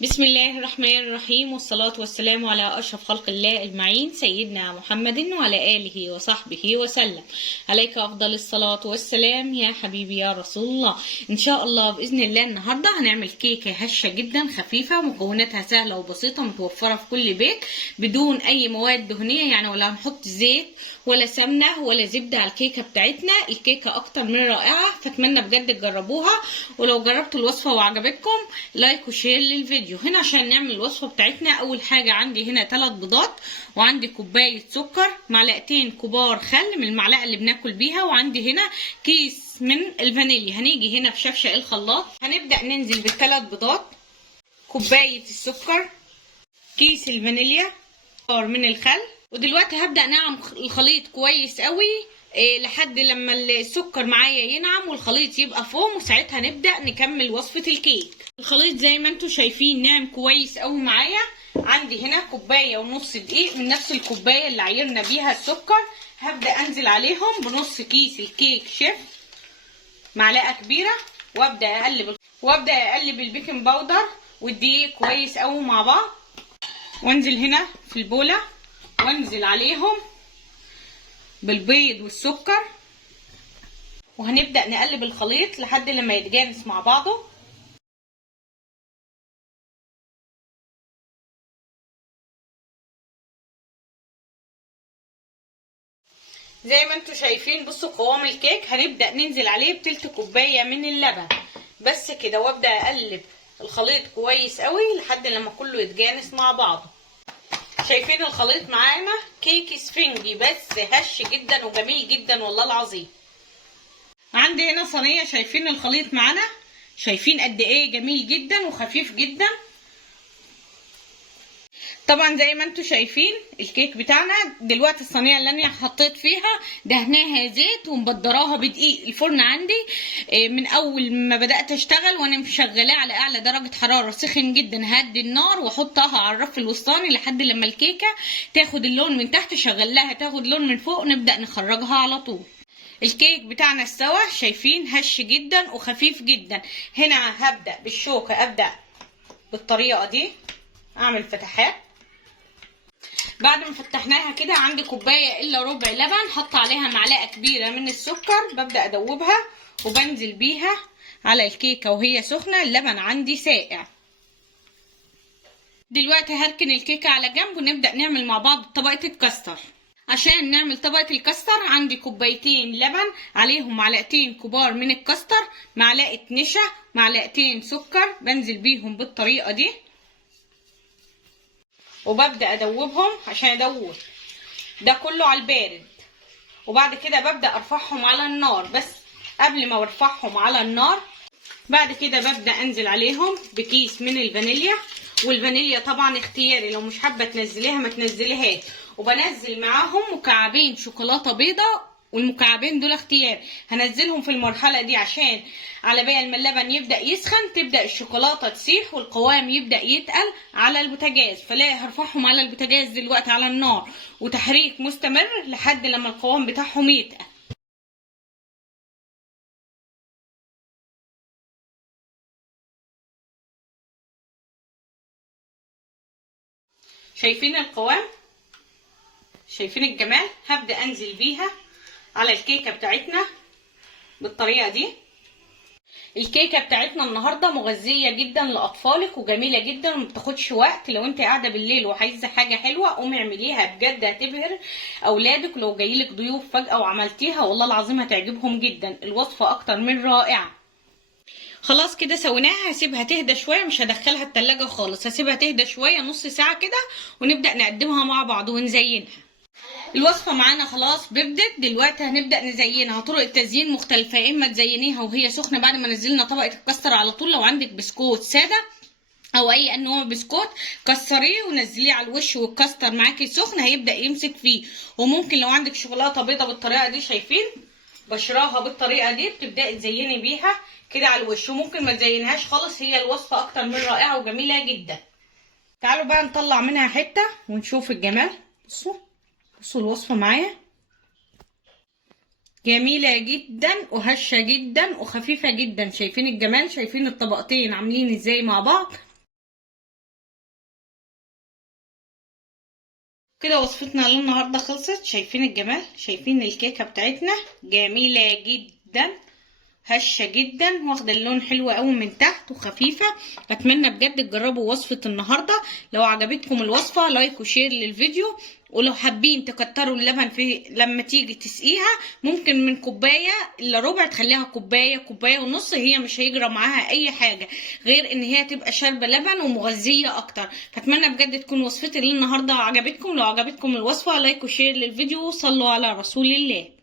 بسم الله الرحمن الرحيم، والصلاة والسلام على أشرف خلق الله أجمعين، سيدنا محمد وعلى آله وصحبه وسلم. عليك أفضل الصلاة والسلام يا حبيبي يا رسول الله. إن شاء الله بإذن الله النهاردة هنعمل كيكة هشة جدا خفيفة، مكوناتها سهلة وبسيطة، متوفرة في كل بيت بدون أي مواد دهنية، يعني ولا هنحط زيت ولا سمنة ولا زبدة على الكيكة بتاعتنا. الكيكة أكتر من رائعة، فأتمنى بجد تجربوها، ولو جربتوا الوصفة وعجبتكم لايك وشير للفيديو. هنا عشان نعمل الوصفة بتاعتنا أول حاجة عندي هنا 3 بيضات، وعندي كوباية سكر، معلقتين كبار خل من المعلقة اللي بناكل بيها، وعندي هنا كيس من الفانيليا. هنيجي هنا بشفشق الخلاط، هنبدأ ننزل بال3 بيضات، كوباية السكر، كيس الفانيليا من الخل. ودلوقتي هبدأ نعم الخليط كويس قوي لحد لما السكر معايا ينعم والخليط يبقى فوم، وساعتها نبدأ نكمل وصفة الكيك. الخليط زي ما انتم شايفين ناعم كويس قوي معايا. عندي هنا كوباية ونص دقيق من نفس الكوباية اللي عيرنا بيها السكر، هبدأ انزل عليهم بنص كيس الكيك شيف، معلقة كبيرة، وابدأ اقلب البيكنج باودر والدقيق كويس قوي مع بعض، وانزل هنا في البولة وانزل عليهم بالبيض والسكر، وهنبدأ نقلب الخليط لحد لما يتجانس مع بعضه. زي ما انتم شايفين بصوا قوام الكيك، هنبدأ ننزل عليه بتلت كوباية من اللبن بس كده، وابدأ اقلب الخليط كويس قوي لحد لما كله يتجانس مع بعضه. شايفين الخليط معانا كيك اسفنجي بس هش جدا وجميل جدا والله العظيم. عندي هنا صينيه، شايفين الخليط معانا، شايفين قد ايه جميل جدا وخفيف جدا. طبعا زي ما انتم شايفين الكيك بتاعنا دلوقتي، الصينيه اللي انا حطيت فيها دهناها زيت ومبدراها بدقيق. الفرن عندي من اول ما بدات اشتغل وانا مشغلاه على اعلى درجه حراره، سخن جدا. هدي النار واحطها على الرف الوسطاني لحد لما الكيكه تاخد اللون من تحت، شغلها تاخد لون من فوق، نبدا نخرجها على طول. الكيك بتاعنا استوى، شايفين هش جدا وخفيف جدا. هنا هبدا بالشوكه، ابدا بالطريقه دي اعمل فتحات. بعد ما فتحناها كده عندي كوبايه الا ربع لبن، حط عليها معلقه كبيره من السكر، ببدا ادوبها وبنزل بيها على الكيكه وهي سخنه. اللبن عندي ساقع. دلوقتي هركن الكيكه على جنب ونبدا نعمل مع بعض طبقه الكاستر. عشان نعمل طبقه الكاستر عندي كوبايتين لبن، عليهم معلقتين كبار من الكاستر، معلقه نشا، معلقتين سكر، بنزل بيهم بالطريقه دي وببدأ ادوبهم عشان ادوب ده كله على البارد. وبعد كده ببدأ ارفعهم على النار، بس قبل ما برفعهم على النار بعد كده ببدأ انزل عليهم بكيس من الفانيليا. والفانيليا طبعا اختياري، لو مش حابه تنزليها ما تنزليهاش. وبنزل معاهم مكعبين شوكولاته بيضاء، والمكعبين دول اختياري. هنزلهم في المرحله دي عشان على بال ما اللبن يبدا يسخن تبدا الشوكولاته تسيح والقوام يبدا يتقل على البوتاجاز. فلا هرفعهم على البوتاجاز دلوقتي على النار وتحريك مستمر لحد لما القوام بتاعهم يتقل. شايفين القوام، شايفين الجمال. هبدأ انزل بيها على الكيكه بتاعتنا بالطريقه دي. الكيكه بتاعتنا النهارده مغذيه جدا لاطفالك وجميله جدا ومبتاخدش وقت. لو انت قاعده بالليل وعايزه حاجه حلوه قومي اعمليها، بجد هتبهر اولادك. ولو جايلك ضيوف فجاه وعملتيها والله العظيم هتعجبهم جدا. الوصفه اكتر من رائعه. خلاص كده سويناها، هسيبها تهدى شويه، مش هدخلها التلاجة خالص، هسيبها تهدى شويه نص ساعه كده ونبدا نقدمها مع بعض ونزينها. الوصفه معانا خلاص بردت، دلوقتي هنبدا نزينها. طرق التزيين مختلفه، يا اما تزينيها وهي سخنه بعد ما نزلنا طبقه الكاستر على طول. لو عندك بسكوت ساده او اي نوع بسكوت كسريه ونزليه على الوش والكاستر معاكي سخن هيبدا يمسك فيه. وممكن لو عندك شوكولاته بيضه بالطريقه دي، شايفين بشراها بالطريقه دي، بتبداي تزيني بيها كده على الوش. وممكن ما تزينهاش خالص، هي الوصفه اكتر من رائعه وجميله جدا. تعالوا بقى نطلع منها حته ونشوف الجمال. بصوا الوصفه معايا جميله جدا وهشه جدا وخفيفه جدا. شايفين الجمال، شايفين الطبقتين عاملين ازاي مع بعض. كده وصفتنا للنهارده خلصت. شايفين الجمال؟ شايفين الكيكه بتاعتنا جميله جدا، هشه جدا، واخده اللون حلو قوي من تحت وخفيفه. اتمنى بجد تجربوا وصفه النهارده. لو عجبتكم الوصفه لايك وشير للفيديو، ولو حابين تكتروا اللبن في لما تيجي تسقيها ممكن من كوبايه الا ربع تخليها كوبايه، كوبايه ونص. هي مش هيجرى معاها اي حاجه غير ان هي تبقى شاربه لبن ومغذيه اكتر. فاتمنى بجد تكون وصفتي للنهارده عجبتكم. لو عجبتكم الوصفه لايك وشير للفيديو، صلوا على رسول الله.